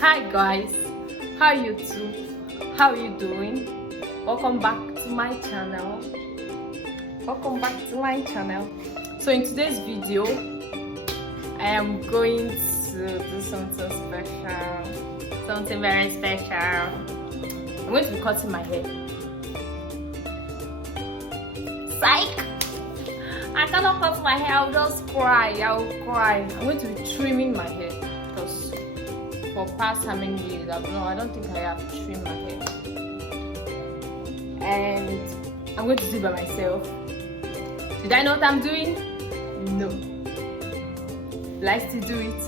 Hi guys, how you too? How you doing? Welcome back to my channel. So in today's video, I am going to do something special, something very special. I'm going to be cutting my hair. Psych! I cannot cut my hair, I'll just cry. I'm going to be trimming my hair because for past how many years I don't think I have trimmed my hair. And I'm going to do it by myself. Did I know what I'm doing? No. Will I still do it?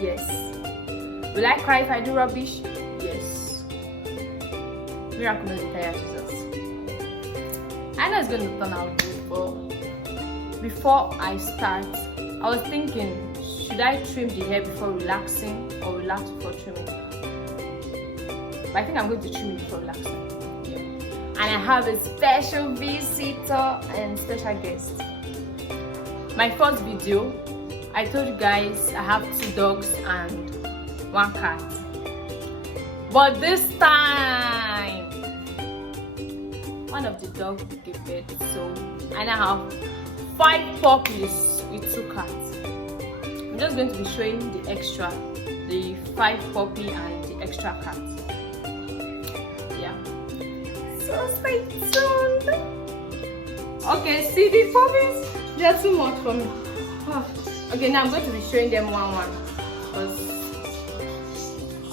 Yes. Will I cry if I do rubbish? Yes. Miracle knows the tire Jesus. I know it's going to turn out good, but before I start, I was thinking, should I trim the hair before relaxing or relax before trimming? But I think I'm going to trim it before relaxing. Yeah. And I have a special visitor and special guest. My first video, I told you guys I have 2 dogs and 1 cat. But this time, one of the dogs gave birth, so I now have 5 puppies with 2 cats. I'm just going to be showing the extra, the 5 puppy and the extra cat. Yeah. So stay tuned. Okay, see these puppies? They're too much for me. Okay, now I'm going to be showing them one. Because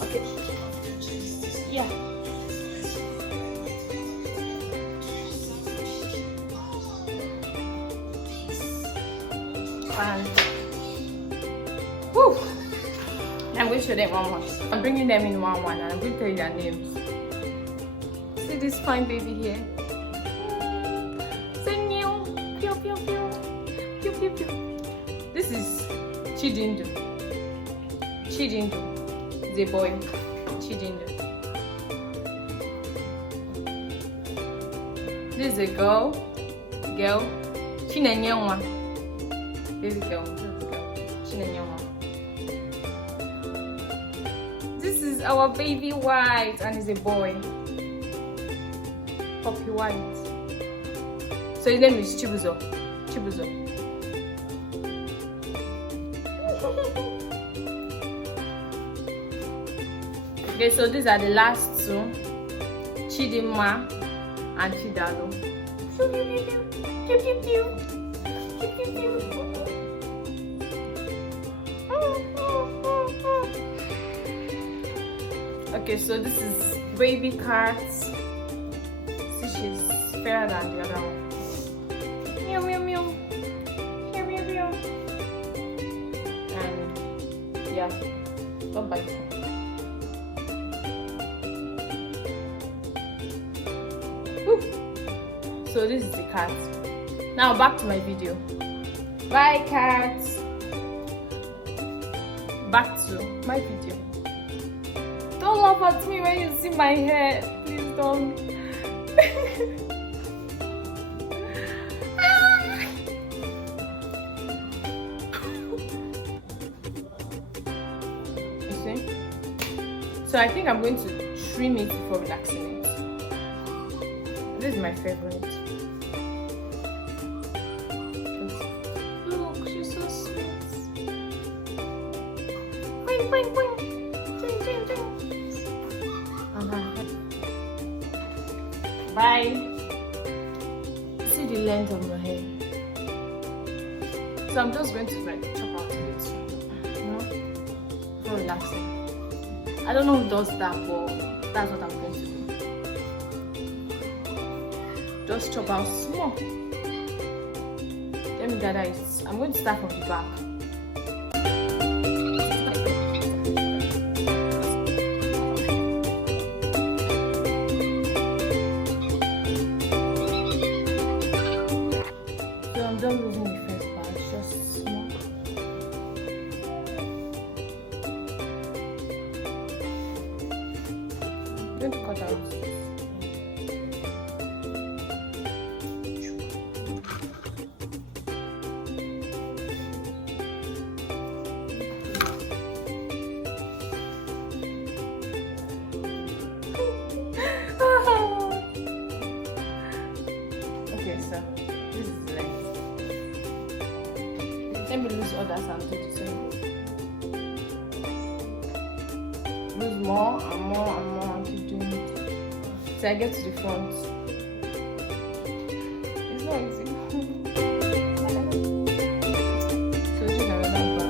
okay. Yeah. And whew, I'm going to show them one. I'm bringing them in one and I'm going to tell you their names. See this fine baby here? Say meow, pew pew pew, pew pew pew. This is Chidindu. Chidindu is a boy. Chidindu. This is a girl. Chinenyewa. Baby girl. Chinenyewa. This is our baby white and is a boy. Puppy white. So his name is Chibuzo. Okay, so these are the last 2. Chidimma and Chidalo. Okay, so this is baby cat. See, she's fairer than the other one. Meow meow meow. Meow meow meow. And yeah, don't bite me. Woo. So this is the cat. Now back to my video. Bye cats. Back to my video. Don't laugh at me when you see my hair. Please don't. You see? So I think I'm going to trim it before relaxing it. This is my favorite. Look, she's so sweet. Wing. Bye. See the length of my hair. So I'm just going to like chop out a bit, you know, for relaxing. I don't know who does that, but that's what I'm going to do. Just chop out small. Let me gather it. I'm going to start from the back. Don't lose the first part, just small. I'm going to cut out. relax and do the same. Lose more and more and more and keep doing it till I get to the front. It's not easy. So this is another bar.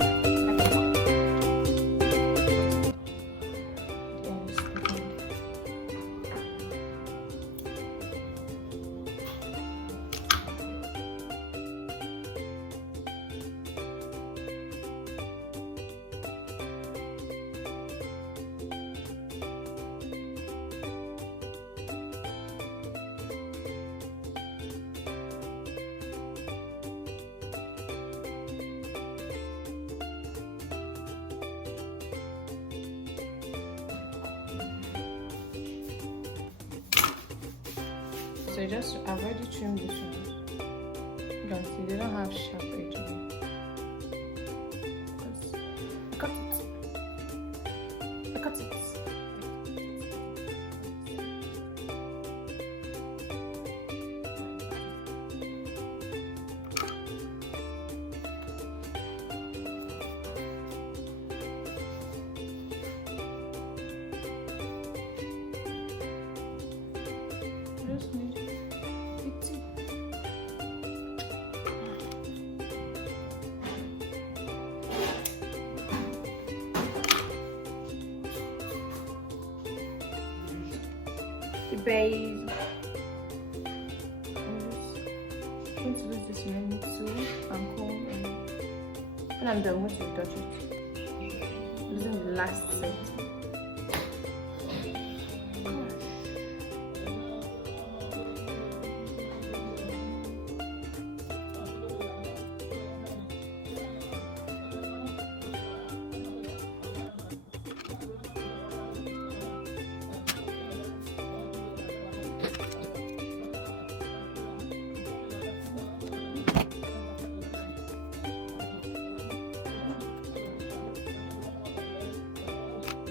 So just I've already trimmed this one. You can see they don't have sharp edges. I cut it. I cut it. Just need pity. The base. I'm just going to use this mini tool and comb, and when I'm done, I'm going to retouch it using the last set.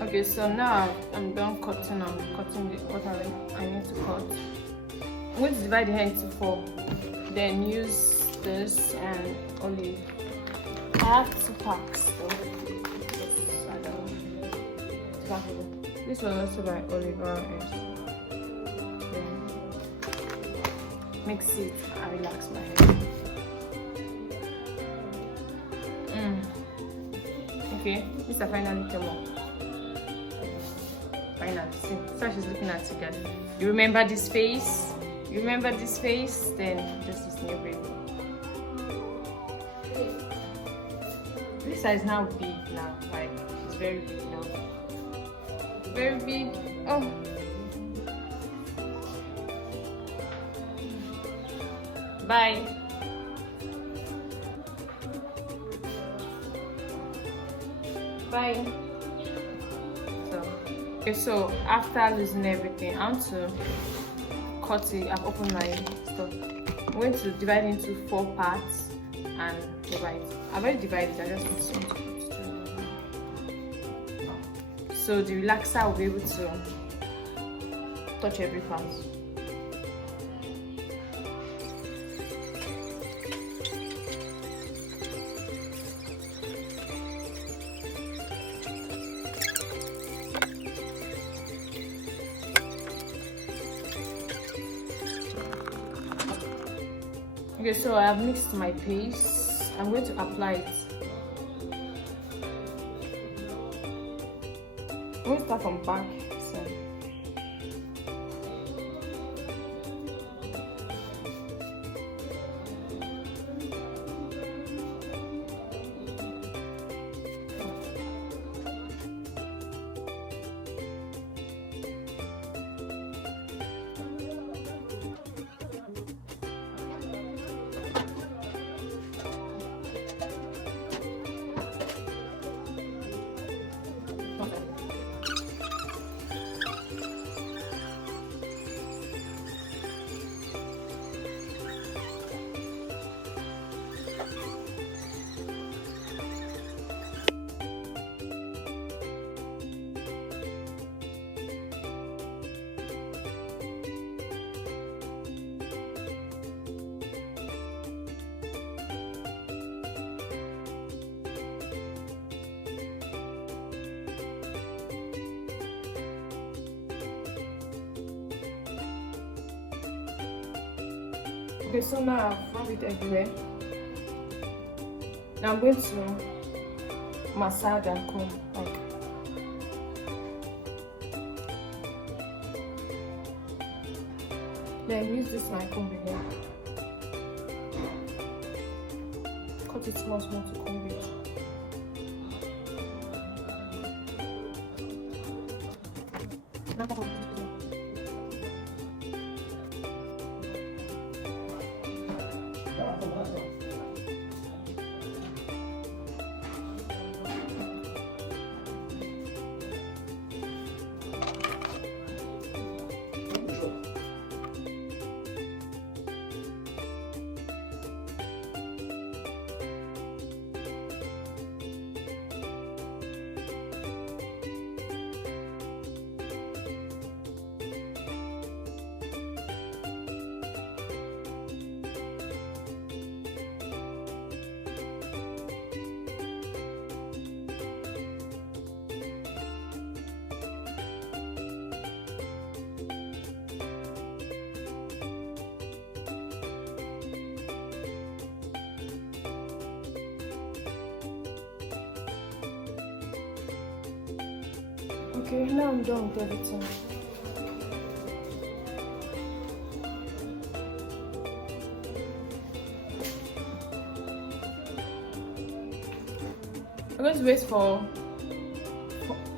Okay, so now I'm done cutting. I'm cutting what I need to cut. I'm going to divide the hair into 4. Then use this and olive. I have 2 packs though. I don't know. This was also by Oliver. Mix it and relax my hair. Okay, this is finally came up. Finally, see, so she's looking at you guys. You remember this face? You remember this face? Then just this new baby. This size now big now, like it's very big now. Very big. Oh. Bye. Bye. So after losing everything, I want to cut it. I've opened my stuff. I'm going to divide it into 4 parts and divide. I've already divided. I just need to put it. So the relaxer will be able to touch every part. Okay, so I have mixed my paste. I'm going to apply it. I'm going to start from back. So. Okay, so now I've rubbed it everywhere. Now I'm going to massage and comb. Like, then use this my comb again. Cut it small to comb it. Okay, now I'm done with everything. I'm going to wait for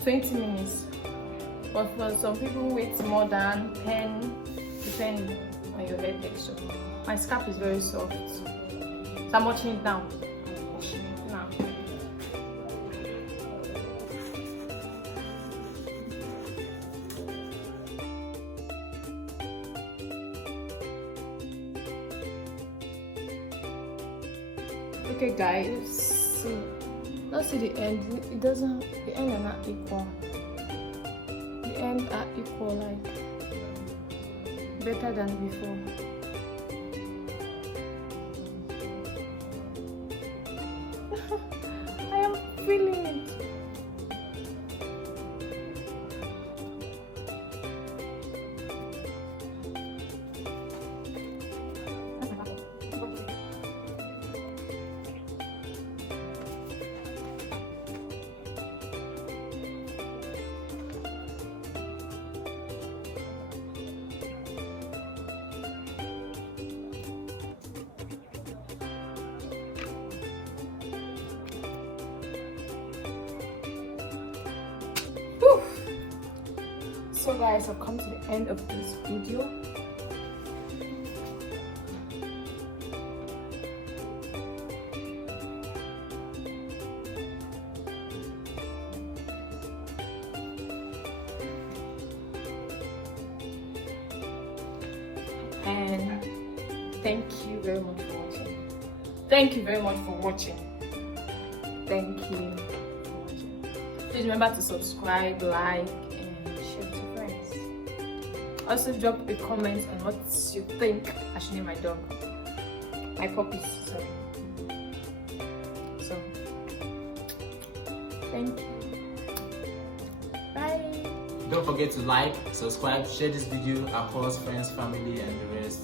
20 minutes, but for some people wait more than 10, depending on your hair texture. My scalp is very soft, so I'm watching it now. Okay guys, see, let's see the end. The end are not equal. The end are equal, like better than before. I am feeling it. So guys, I've come to the end of this video. And thank you very much for watching. Thank you very much for watching. Thank you for watching. Please remember to subscribe, like, and share with your friends. Also drop a comment on what you think I should name my dog. My puppies, sorry. So, thank you. Bye. Don't forget to like, subscribe, share this video across friends, family, and the rest.